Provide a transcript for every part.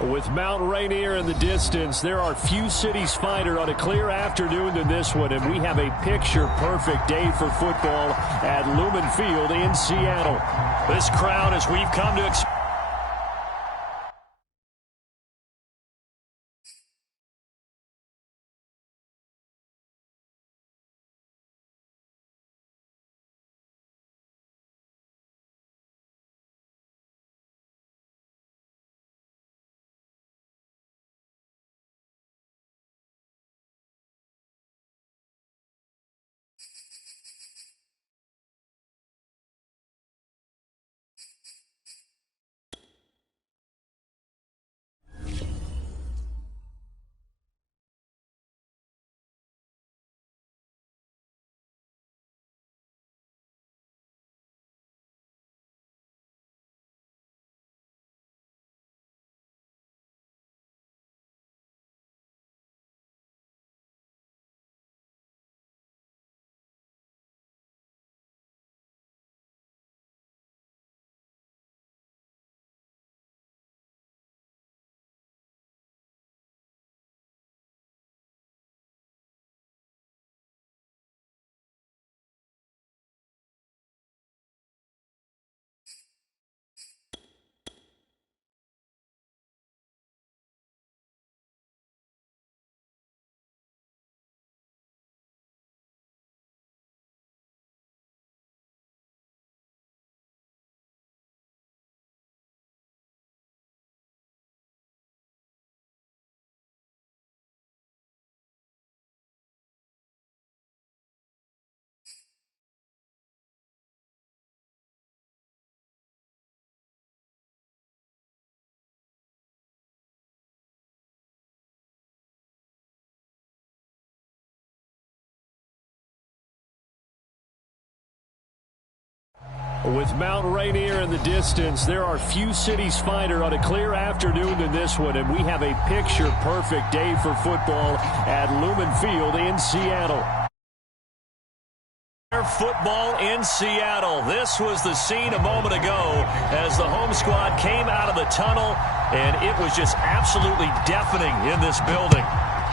With Mount Rainier in the distance, there are few cities finer on a clear afternoon than this one, and we have a picture-perfect day for football at Lumen Field in Seattle. This crowd, as we've come to expect, with Mount Rainier in the distance, there are few cities finer on a clear afternoon than this one, and we have a picture-perfect day for football at Lumen Field in Seattle. Football in Seattle. This was the scene a moment ago as the home squad came out of the tunnel, and it was just absolutely deafening in this building.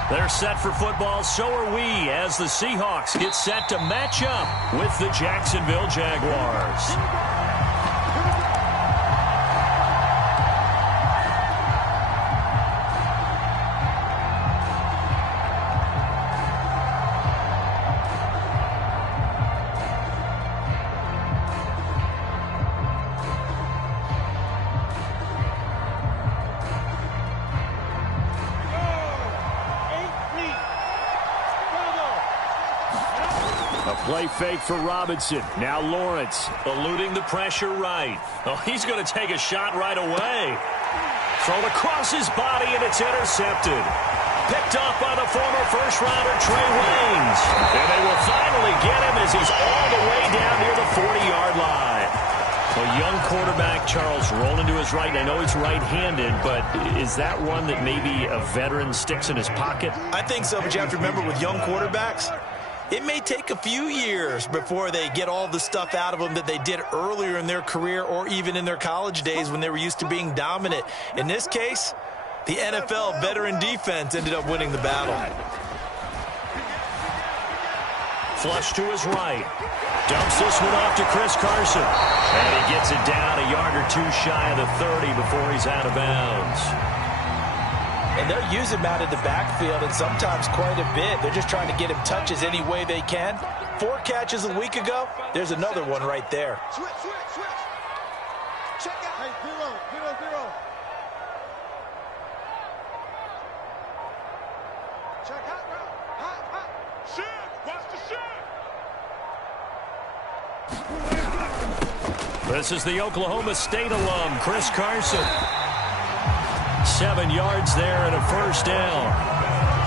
They're set for football, so are we, as the Seahawks get set to match up with the Jacksonville Jaguars. Play fake for Robinson. Now Lawrence eluding the pressure right. Oh, he's going to take a shot right away. Thrown across his body, and it's intercepted. Picked off by the former first-rounder Trey Waynes. And they will finally get him as he's all the way down near the 40-yard line. A young quarterback, Charles, rolling to his right. I know he's right-handed, but is that one that maybe a veteran sticks in his pocket? I think so, but you have to remember with young quarterbacks, it may take a few years before they get all the stuff out of them that they did earlier in their career or even in their college days when they were used to being dominant. In this case, the NFL veteran defense ended up winning the battle. Flush to his right. Dumps this one off to Chris Carson. And he gets it down a yard or two shy of the 30 before he's out of bounds. And they'll use him out in the backfield, and sometimes quite a bit. They're just trying to get him touches any way they can. 4 catches a week ago. There's another one right there. Switch. Check out. Hey, 0. Check out, bro. Hot. Shit. Watch the shit. This is the Oklahoma State alum, Chris Carson. 7 yards there and a first down.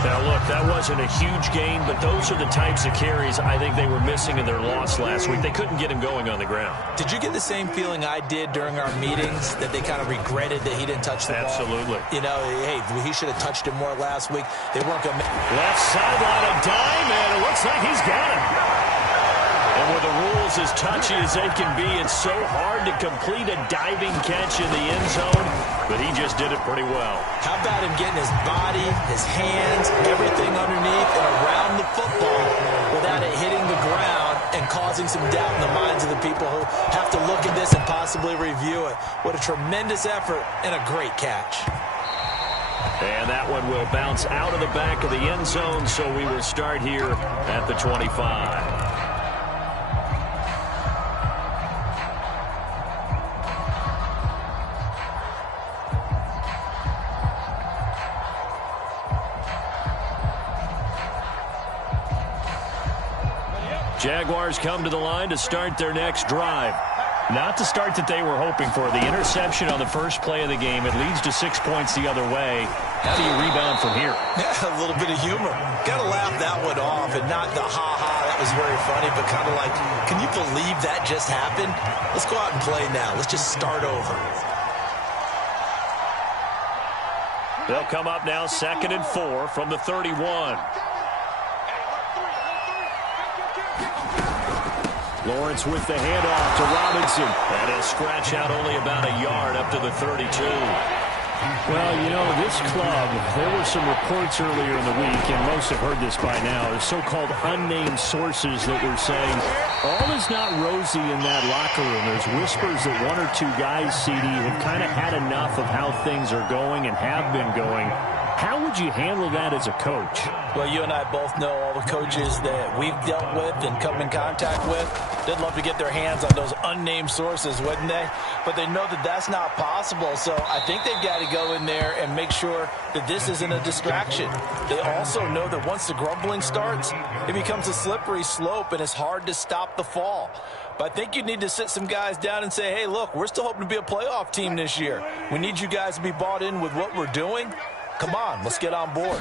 Now, look, that wasn't a huge gain, but those are the types of carries I think they were missing in their loss last week. They couldn't get him going on the ground. Did you get the same feeling I did during our meetings, that they kind of regretted that he didn't touch the ball? Absolutely. You know, hey, he should have touched him more last week. They weren't going to. Left sideline, a dime, and it looks like he's got him. And with the rules as touchy as they can be, it's so hard to complete a diving catch in the end zone, but he just did it pretty well. How about him getting his body, his hands, everything underneath and around the football without it hitting the ground and causing some doubt in the minds of the people who have to look at this and possibly review it. What a tremendous effort and a great catch. And that one will bounce out of the back of the end zone, so we will start here at the 25. Jaguars come to the line to start their next drive. Not the start that they were hoping for. The interception on the first play of the game. It leads to 6 points the other way. How do you rebound from here? Yeah, a little bit of humor. Got to laugh that one off and not the ha-ha. That was very funny, but kind of like, can you believe that just happened? Let's go out and play now. Let's just start over. They'll come up now 2nd and 4 from the 31. Lawrence with the handoff to Robinson. And he'll scratch out only about a yard up to the 32. Well, you know, this club, there were some reports earlier in the week, and most have heard this by now, the so-called unnamed sources that were saying all is not rosy in that locker room. There's whispers that 1 or 2 guys, CD, have kind of had enough of how things are going and have been going. How would you handle that as a coach? Well, you and I both know all the coaches that we've dealt with and come in contact with. They'd love to get their hands on those unnamed sources, wouldn't they? But they know that that's not possible, so I think they've got to go in there and make sure that this isn't a distraction. They also know that once the grumbling starts, it becomes a slippery slope, and it's hard to stop the fall. But I think you need to sit some guys down and say, hey, look, we're still hoping to be a playoff team this year. We need you guys to be bought in with what we're doing. Come on, let's get on board.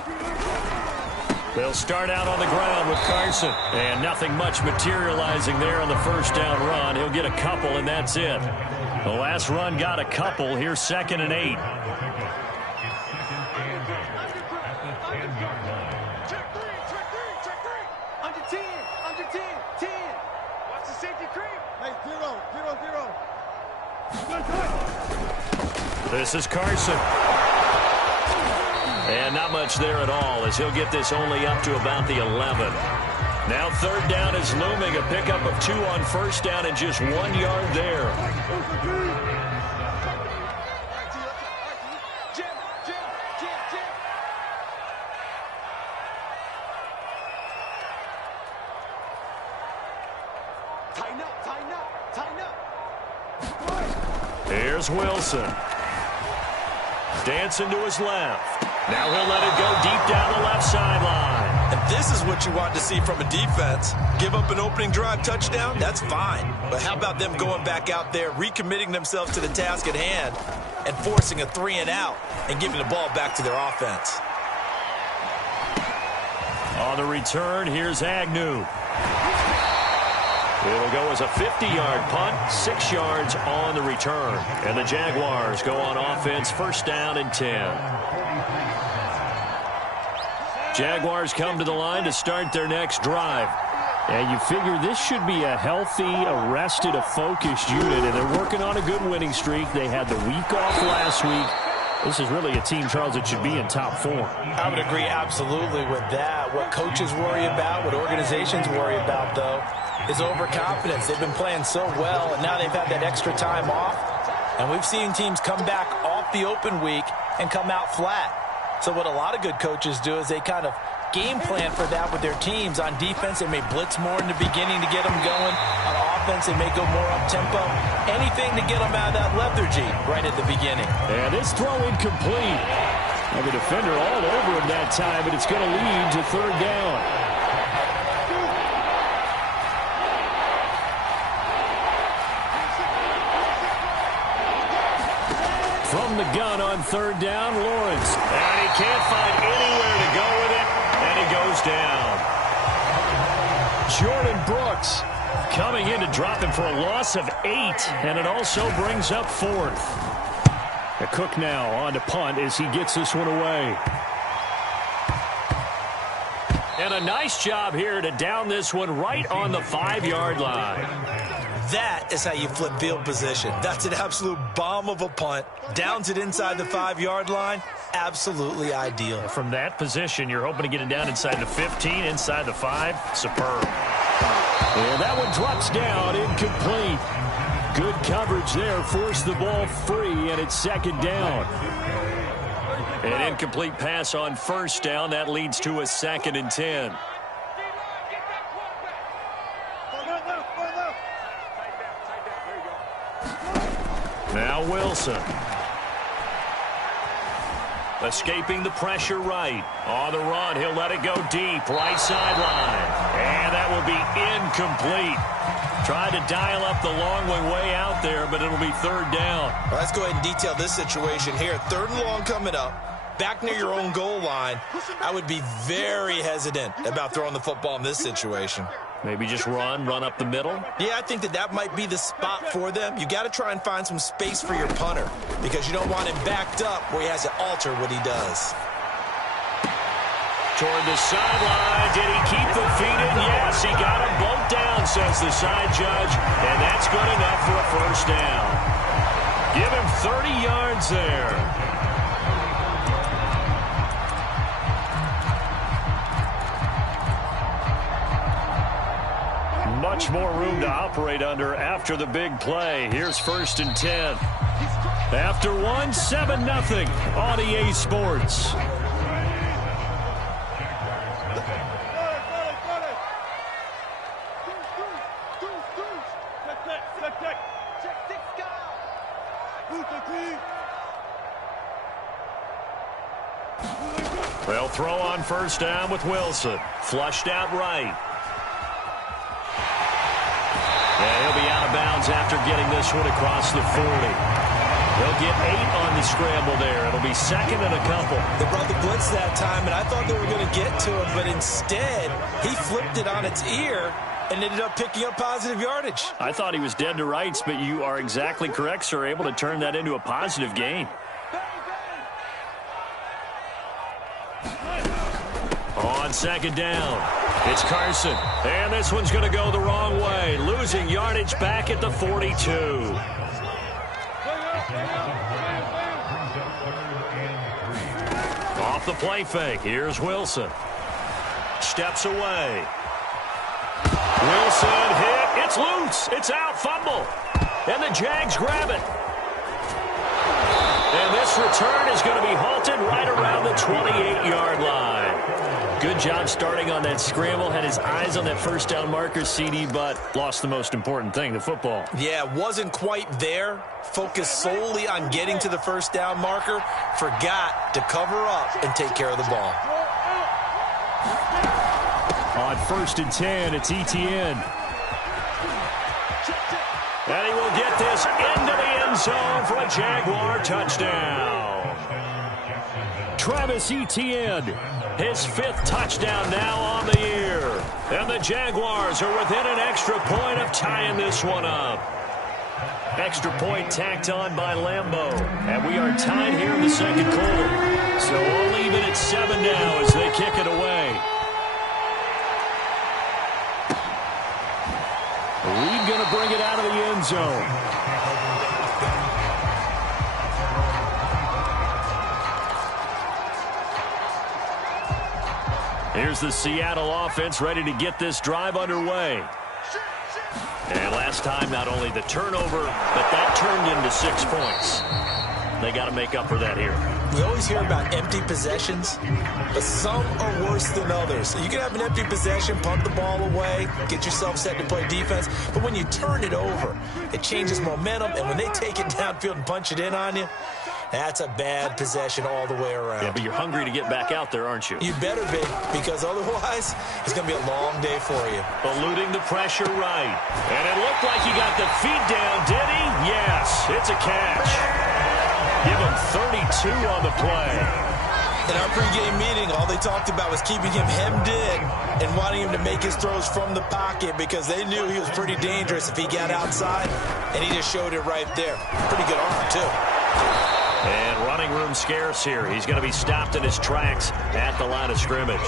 They'll start out on the ground with Carson. And nothing much materializing there on the first down run. He'll get a couple, and that's it. The last run got a couple. Here's 2nd and 8. Check three. Under 10, 10. Watch the safety creep. Hey, 0. This is Carson. And not much there at all, as he'll get this only up to about the 11. Now 3rd down is looming. A pickup of 2 on 1st down and just 1 yard there. Jim. Tighten up. Here's Wilson. Dancing to his left. Now he'll let it go deep down the left sideline. And this is what you want to see from a defense. Give up an opening drive touchdown, that's fine. But how about them going back out there, recommitting themselves to the task at hand, and forcing a 3-and-out and giving the ball back to their offense. On the return, here's Agnew. It'll go as a 50-yard punt, 6 yards on the return. And the Jaguars go on offense, 1st down and 10. Jaguars come to the line to start their next drive. And you figure this should be a healthy, arrested, a focused unit, and they're working on a good winning streak. They had the week off last week. This is really a team, Charles, that should be in top form. I would agree absolutely with that. What coaches worry about, what organizations worry about, though, is overconfidence. They've been playing so well, and now they've had that extra time off. And we've seen teams come back off the open week and come out flat. So what a lot of good coaches do is they kind of game plan for that with their teams. On defense, they may blitz more in the beginning to get them going. On offense, they may go more up-tempo. Anything to get them out of that lethargy right at the beginning. And this throw incomplete. And the defender all over him that time, but it's going to lead to 3rd down. From the gun on 3rd down, Lawrence. And he can't find anywhere to go with it, and he goes down. Jordan Brooks Coming in to drop him for a loss of 8, and it also brings up 4th. Cook now on to punt as he gets this one away. And a nice job here to down this one right on the 5-yard line. That is how you flip field position. That's an absolute bomb of a punt. Downs it inside the 5-yard line. Absolutely ideal. From that position, you're hoping to get it down inside the 15, inside the 5. Superb. And that one drops down, incomplete. Good coverage there, forced the ball free, and it's second down. An incomplete pass on first down. That leads to a 2nd and 10. Now Wilson. Escaping the pressure right. On the run, he'll let it go deep. Right sideline. And that will be incomplete. Tried to dial up the long way out there, but it'll be 3rd down. Well, let's go ahead and detail this situation here. 3rd and long coming up. Back near your own goal line. I would be very hesitant about throwing the football in this situation. Maybe just run up the middle? Yeah, I think that might be the spot for them. You got to try and find some space for your punter because you don't want him backed up where he has to alter what he does. Toward the sideline. Did he keep the feet in? Yes, he got them both down, says the side judge. And that's good enough for a 1st down. Give him 30 yards there. Much more room to operate under after the big play. Here's 1st and 10. After one, 7-0 on EA Sports. They'll throw on 1st down with Wilson. Flushed out right. Yeah, he'll be out of bounds after getting this one across the 40. They'll get 8 on the scramble there. It'll be 2nd and a couple. They brought the blitz that time, and I thought they were going to get to him, but instead, he flipped it on its ear and ended up picking up positive yardage. I thought he was dead to rights, but you are exactly correct, sir. Able to turn that into a positive gain. On 2nd down, it's Carson. And this one's going to go the wrong way. Losing yardage back at the 42. Off the play fake. Here's Wilson. Steps away. Wilson hit. It's loose. It's out. Fumble. And the Jags grab it. And this return is going to be halted right around the 28-yard line. Good job starting on that scramble. Had his eyes on that 1st down marker, CD, but lost the most important thing, the football. Yeah, wasn't quite there. Focused solely on getting to the 1st down marker. Forgot to cover up and take care of the ball. On 1st and 10, it's Etienne. And he will get this into the end zone for a Jaguar touchdown. Travis Etienne, his 5th touchdown now on the year. And the Jaguars are within an extra point of tying this one up. Extra point tacked on by Lambeau. And we are tied here in the 2nd quarter. So we'll leave it at 7 now as they kick it away. Reed going to bring it out of the end zone. Here's the Seattle offense ready to get this drive underway. And last time, not only the turnover, but that turned into 6 points. They got to make up for that here. We always hear about empty possessions, but some are worse than others. You can have an empty possession, punt the ball away, get yourself set to play defense, but when you turn it over, it changes momentum, and when they take it downfield and punch it in on you, that's a bad possession all the way around. Yeah, but you're hungry to get back out there, aren't you? You better be, because otherwise, it's going to be a long day for you. Eluding the pressure right. And it looked like he got the feet down, did he? Yes, it's a catch. Give him 32 on the play. In our pregame meeting, all they talked about was keeping him hemmed in and wanting him to make his throws from the pocket because they knew he was pretty dangerous if he got outside, and he just showed it right there. Pretty good arm, too. And running room scarce here. He's going to be stopped in his tracks at the line of scrimmage.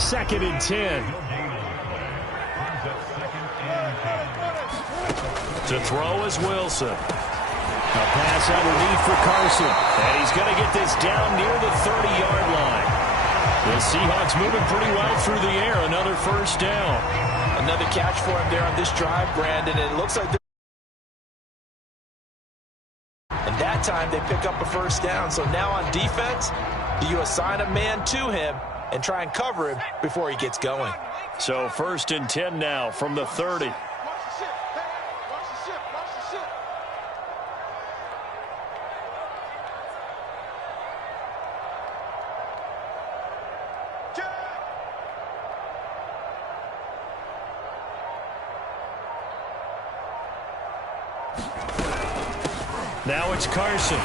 2nd and 10. To throw is Wilson. A pass underneath for Carson. And he's going to get this down near the 30-yard line. The Seahawks moving pretty well through the air. Another first down. Another catch for him there on this drive, Brandon. And it looks like and that time they pick up a first down. So now on defense, you assign a man to him and try and cover him before he gets going. So 1st and 10 now from the 30. Now it's Carson.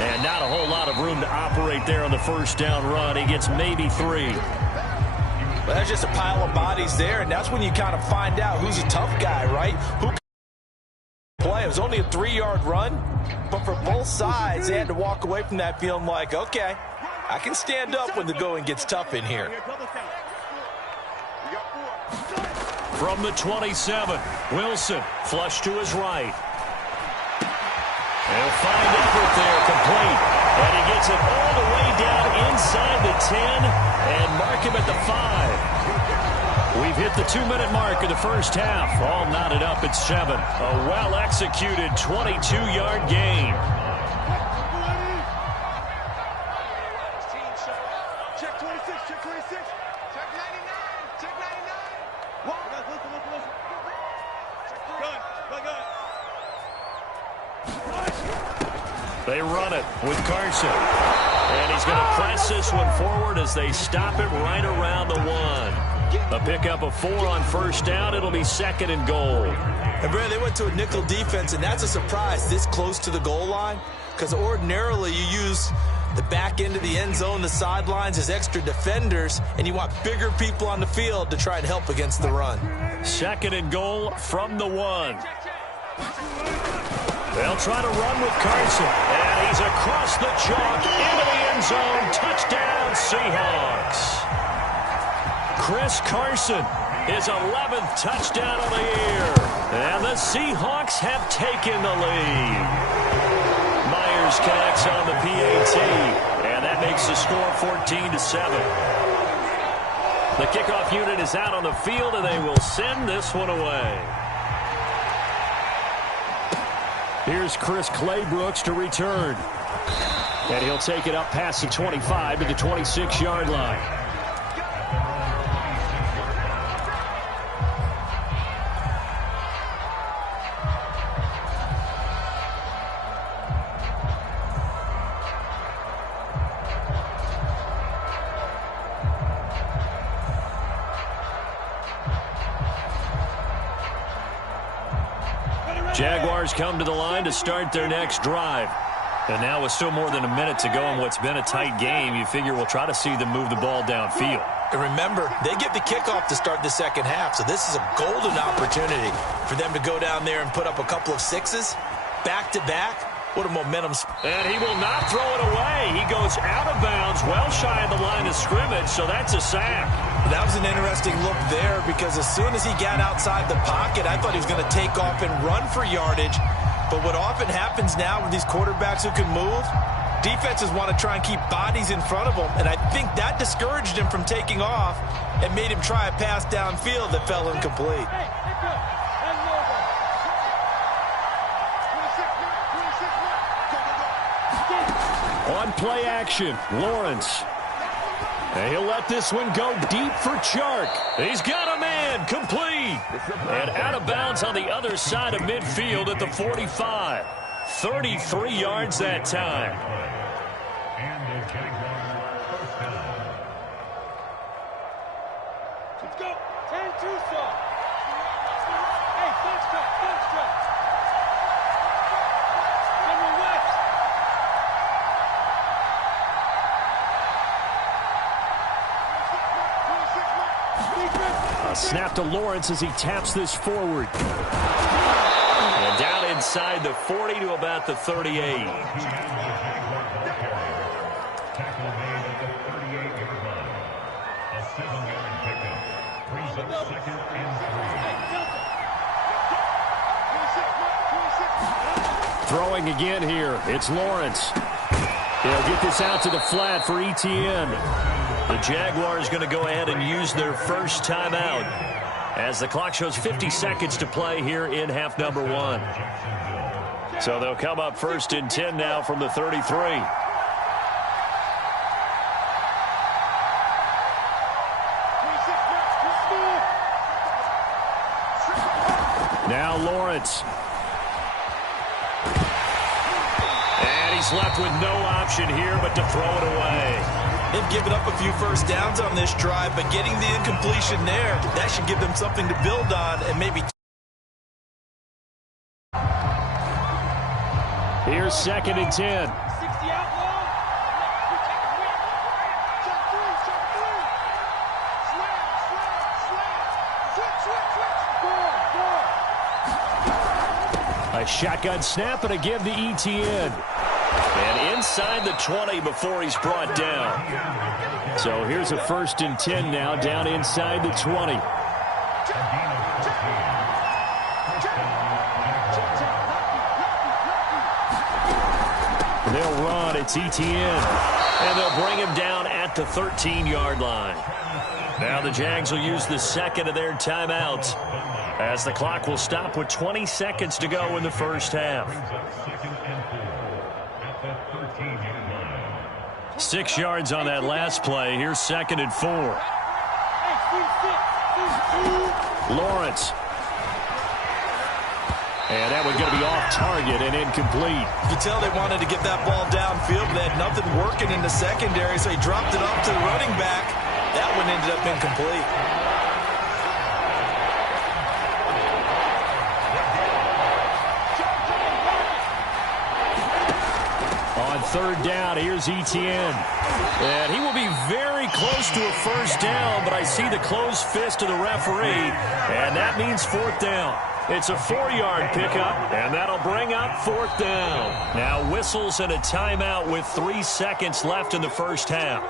And not a whole lot of room to operate there on the first down run. He gets maybe 3. Well, that's just a pile of bodies there, and that's when you kind of find out who's a tough guy, right? Who can play. It was only a 3-yard run, but for both sides, they had to walk away from that feeling like, okay, I can stand up when the going gets tough in here. From the 27, Wilson flush to his right. He'll find Everett there, complete. And he gets it all the way down inside the 10 and mark him at the 5. We've hit the 2-minute mark of the first half. All knotted up at 7. A well-executed 22-yard gain. Check 26, check 26. Check 99, check 99. Whoa, listen. Good. They run it with Carson. And he's going to press this one forward as they stop it right around the 1. A pickup of 4 on first down. It'll be 2nd and goal. And, Brad, they went to a nickel defense, and that's a surprise this close to the goal line, because ordinarily you use the back end of the end zone, the sidelines as extra defenders, and you want bigger people on the field to try and help against the run. 2nd and goal from the 1. They'll try to run with Carson. And he's across the chalk into the end zone. Touchdown, Seahawks. Chris Carson, his 11th touchdown of the year. And the Seahawks have taken the lead. Myers connects on the PAT. And that makes the score 14-7. The kickoff unit is out on the field, and they will send this one away. Here's Chris Claybrooks to return. And he'll take it up past the 25 to the 26-yard line. Jaguars come to the line to start their next drive. And now with still more than a minute to go in what's been a tight game, you figure we'll try to see them move the ball downfield. And remember, they get the kickoff to start the second half, so this is a golden opportunity for them to go down there and put up a couple of 6s back-to-back. What a momentum. And he will not throw it away. He goes out of bounds, well shy of the line of scrimmage, so that's a sack. That was an interesting look there, because as soon as he got outside the pocket, I thought he was going to take off and run for yardage. But what often happens now with these quarterbacks who can move, defenses want to try and keep bodies in front of them, and I think that discouraged him from taking off and made him try a pass downfield that fell incomplete. On play action, Lawrence. And he'll let this one go deep for Chark. He's got a man, complete. And out of bounds on the other side of midfield at the 45. 33 yards that time. Let's go. 10-2, sir. Hey, foxtrot. Number West. A snap to Lawrence as he taps this forward. And down inside the 40 to about the 38. A 7-yard pickup. Brings up 2nd and 3. Throwing again here. It's Lawrence. He'll get this out to the flat for Etienne. The Jaguars going to go ahead and use their first timeout as the clock shows 50 seconds to play here in half number 1. So they'll come up 1st and 10 now from the 33. Now Lawrence. And he's left with no option here but to throw it away. They've given up a few first downs on this drive, but getting the incompletion there, that should give them something to build on and maybe. Here's 2nd and 10. A shotgun snap and a give to Etienne. And inside the 20 before he's brought down. So here's a 1st and 10 now, down inside the 20. They'll run. It's Etienne. And they'll bring him down at the 13-yard line. Now the Jags will use the second of their timeouts as the clock will stop with 20 seconds to go in the first half. 6 yards on that last play. Here's 2nd and 4. Lawrence. And that one's going to be off target and incomplete. You can tell they wanted to get that ball downfield, but they had nothing working in the secondary, so he dropped it off to the running back. That one ended up incomplete. On 3rd down, here's Etienne. And he will be very close to a first down, but I see the closed fist of the referee, and that means 4th down. It's a 4-yard pickup, and that'll bring up 4th down. Now whistles and a timeout with 3 seconds left in the first half.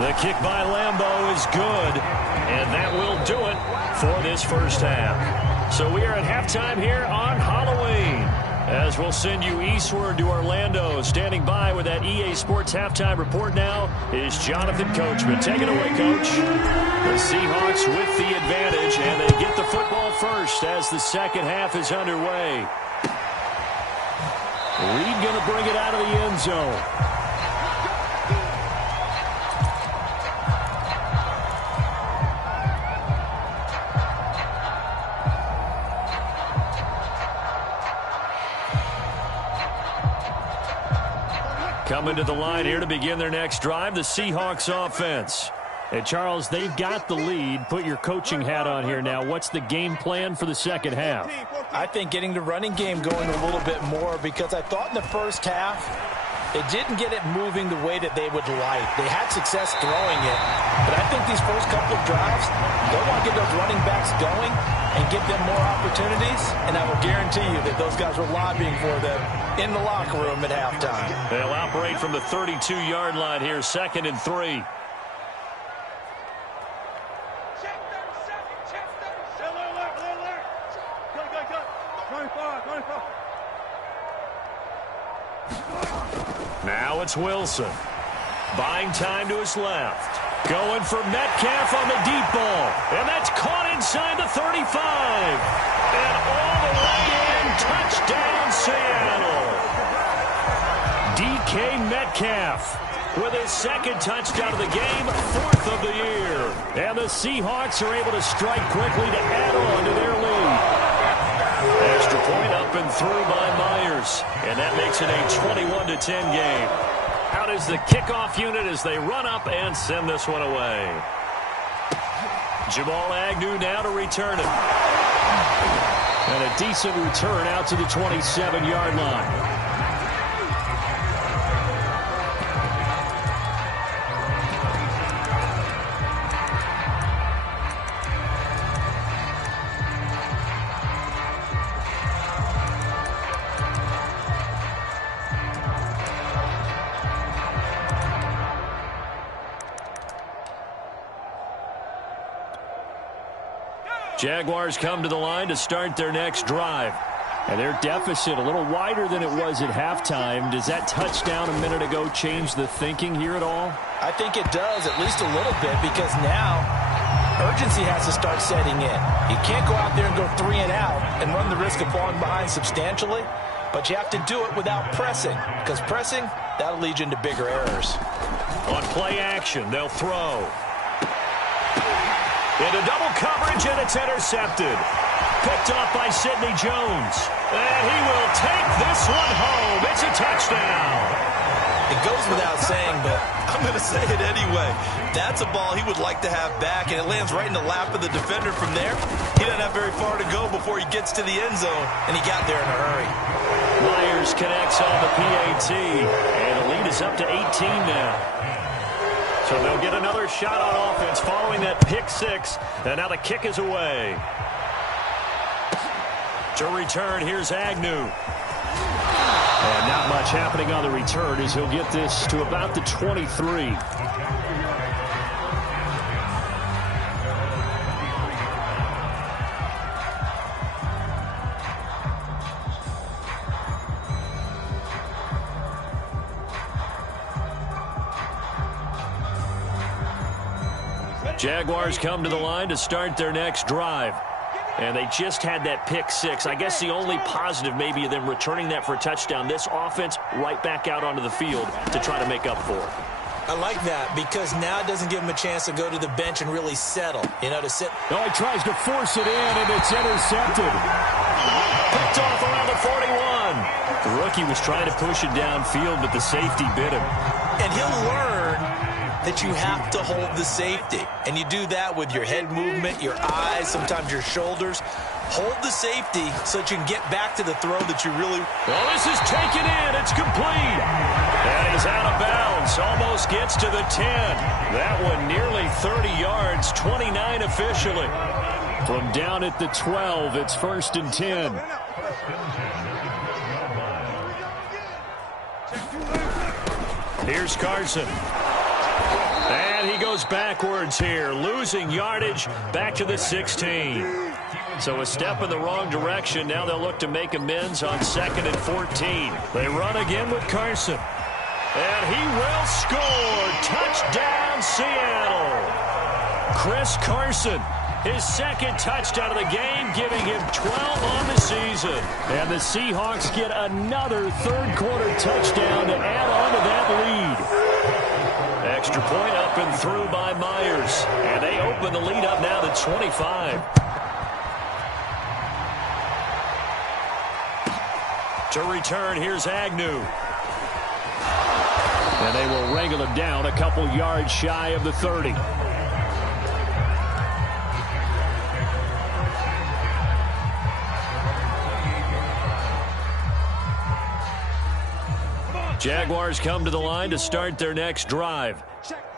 The kick by Lambeau is good, and that will do it for this first half. So we are at halftime here on Halloween, as we'll send you eastward to Orlando. Standing by with that EA Sports halftime report now is Jonathan Coachman. Take it away, Coach. The Seahawks with the advantage, and they get the football first as the second half is underway. Reed going to bring it out of the end zone. Coming to the line here to begin their next drive, the Seahawks offense. And Charles, they've got the lead. Put your coaching hat on here now. What's the game plan for the second half? I think getting the running game going a little bit more, because I thought in the first half they didn't get it moving the way that they would like. They had success throwing it, but I think these first couple of drives, they'll want to get those running backs going and give them more opportunities, and I will guarantee you that those guys were lobbying for them in the locker room at halftime. They'll operate from the 32-yard line here, 2nd and 3. Now it's Wilson. Buying time to his left. Going for Metcalf on the deep ball. And that's caught inside the 35. And all the way in. Touchdown, Seattle. DK Metcalf with his 2nd touchdown of the game, 4th of the year. And the Seahawks are able to strike quickly to add on to their lead. Extra point up and through by Myers. And that makes it a 21-10 game. Out is the kickoff unit as they run up and send this one away. Jamal Agnew now to return it. And a decent return out to the 27-yard line. Jaguars come to the line to start their next drive. And their deficit a little wider than it was at halftime. Does that touchdown a minute ago change the thinking here at all? I think it does, at least a little bit, because now urgency has to start setting in. You can't go out there and go 3 and out and run the risk of falling behind substantially, but you have to do it without pressing, because pressing, that'll lead you into bigger errors. On play action, they'll throw. Into double coverage, and it's intercepted. Picked off by Sidney Jones. And he will take this one home. It's a touchdown. It goes without saying, but I'm going to say it anyway. That's a ball he would like to have back, and it lands right in the lap of the defender from there. He doesn't have very far to go before he gets to the end zone, and he got there in a hurry. Myers connects on the PAT, and the lead is up to 18 now. So they'll get another shot on offense following that pick six, and now the kick is away. To return, here's Agnew. And not much happening on the return as he'll get this to about the 23. Jaguars come to the line to start their next drive. And they just had that pick six. I guess the only positive maybe of them returning that for a touchdown. This offense right back out onto the field to try to make up for it. I like that because now it doesn't give him a chance to go to the bench and really settle, to sit. Oh, he tries to force it in, and it's intercepted. Picked off around the 41. The rookie was trying to push it downfield, but the safety bit him. And he'll learn that you have to hold the safety. And you do that with your head movement, your eyes, sometimes your shoulders. Hold the safety so that you can get back to the throw that you really... Well, this is taken in. It's complete. And he's out of bounds. Almost gets to the 10. That one nearly 30 yards, 29 officially. From down at the 12, it's 1st and 10. Here's Carson. And he goes backwards here, losing yardage back to the 16. So a step in the wrong direction. Now they'll look to make amends on 2nd and 14. They run again with Carson. And he will score. Touchdown, Seattle. Chris Carson, his 2nd touchdown of the game, giving him 12 on the season. And the Seahawks get another 3rd quarter touchdown to add on to that lead. Extra point up and through by Myers. And they open the lead up now to 25. To return, here's Agnew. And they will wrangle him down a couple yards shy of the 30. Jaguars come to the line to start their next drive.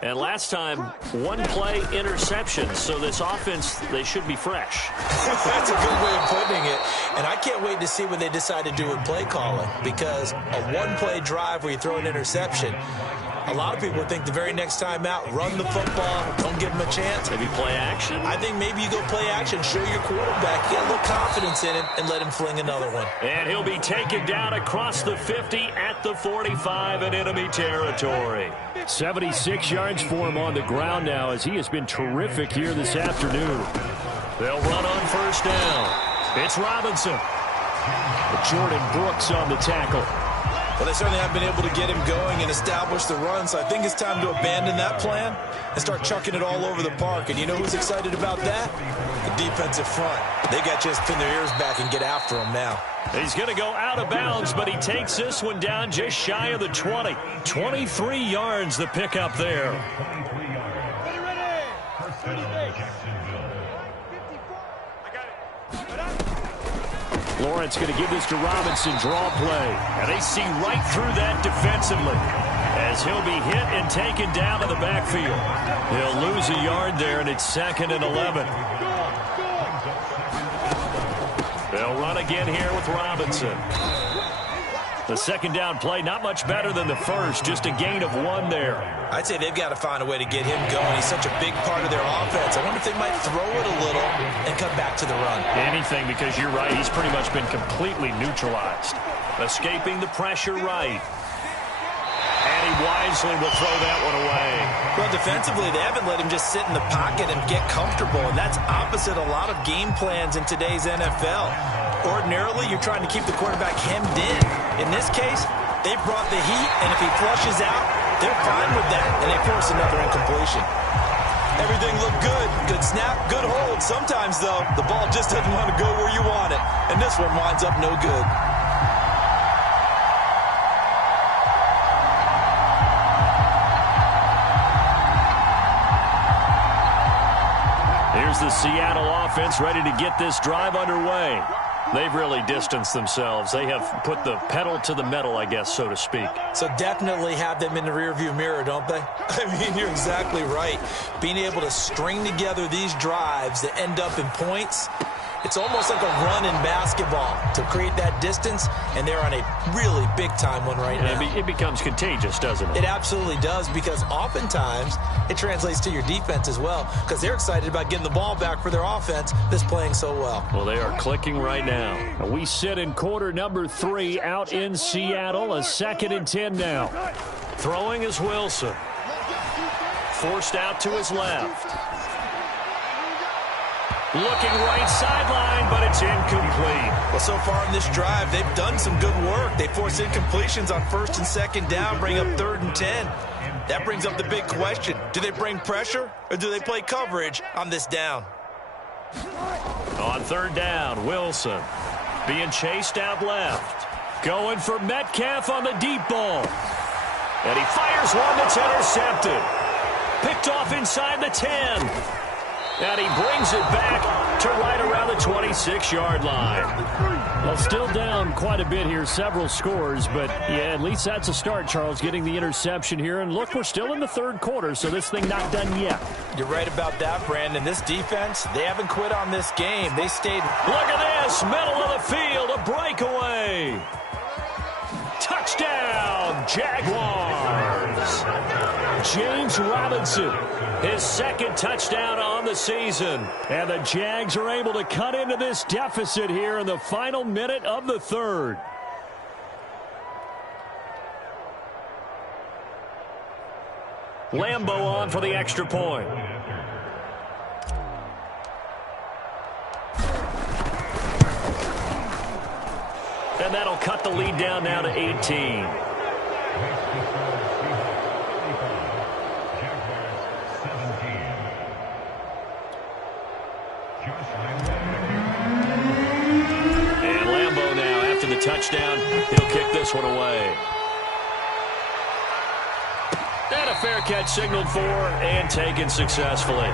And last time, 1-play interception. So this offense, they should be fresh. That's a good way of putting it. And I can't wait to see what they decide to do with play calling. Because a 1-play drive where you throw an interception, a lot of people think the very next time out, run the football, don't give them a chance. Maybe play action? I think maybe you go play action, show your quarterback, get a little confidence in it, and let him fling another one. And he'll be taken down across the 50 at the 45 in enemy territory. 76 yards for him on the ground now as he has been terrific here this afternoon. They'll run on 1st down. It's Robinson. Jordan Brooks on the tackle. Well, they certainly have been able to get him going and establish the run, so I think it's time to abandon that plan and start chucking it all over the park. And you know who's excited about that? The defensive front. They got to just pin their ears back and get after him now. He's going to go out of bounds, but he takes this one down just shy of the 20. 23 yards the pickup there. Lawrence going to give this to Robinson, draw play. And they see right through that defensively as he'll be hit and taken down in the backfield. He'll lose a yard there, and it's 2nd and 11. They'll run again here with Robinson. The second down play, not much better than the first, just a gain of 1 there. I'd say they've got to find a way to get him going. He's such a big part of their offense. I wonder if they might throw it a little and come back to the run. Anything, because you're right. He's pretty much been completely neutralized. Escaping the pressure right. And he wisely will throw that one away. Well, defensively, they haven't let him just sit in the pocket and get comfortable, and that's opposite a lot of game plans in today's NFL. Ordinarily, you're trying to keep the quarterback hemmed in. In this case, they brought the heat, and if he flushes out, they're fine with that, and they force another incompletion. Everything looked good. Good snap, good hold. Sometimes, though, the ball just doesn't want to go where you want it, and this one winds up no good. Here's the Seattle offense ready to get this drive underway. They've really distanced themselves. They have put the pedal to the metal, I guess, so to speak. So definitely have them in the rearview mirror, don't they? I mean, you're exactly right. Being able to string together these drives that end up in points, it's almost like a run in basketball to create that distance, and they're on a really big-time one right now. It becomes contagious, doesn't it? It absolutely does, because oftentimes it translates to your defense as well, because they're excited about getting the ball back for their offense that's playing so well. Well, they are clicking right now. We sit in quarter number 3 out in Seattle. A 2nd and 10 now. Throwing is Wilson. Forced out to his left. Looking right sideline, but it's incomplete. Well, so far in this drive, they've done some good work. They force incompletions on 1st and 2nd down, bring up 3rd and 10. That brings up the big question. Do they bring pressure, or do they play coverage on this down? On 3rd down, Wilson being chased out left. Going for Metcalf on the deep ball. And he fires one that's intercepted. Picked off inside the 10. And he brings it back to right around the 26-yard line. Well, still down quite a bit here, several scores, but yeah, at least that's a start, Charles, getting the interception here. And look, we're still in the 3rd quarter, so this thing not done yet. You're right about that, Brandon. This defense, they haven't quit on this game. They stayed. Look at this, middle of the field, a breakaway. Touchdown, Jaguars. James Robinson, his 2nd touchdown on the season. And the Jags are able to cut into this deficit here in the final minute of the 3rd. Lambeau on for the extra point. And that'll cut the lead down now to 18. And Lambeau now, after the touchdown, he'll kick this one away. And a fair catch signaled for and taken successfully.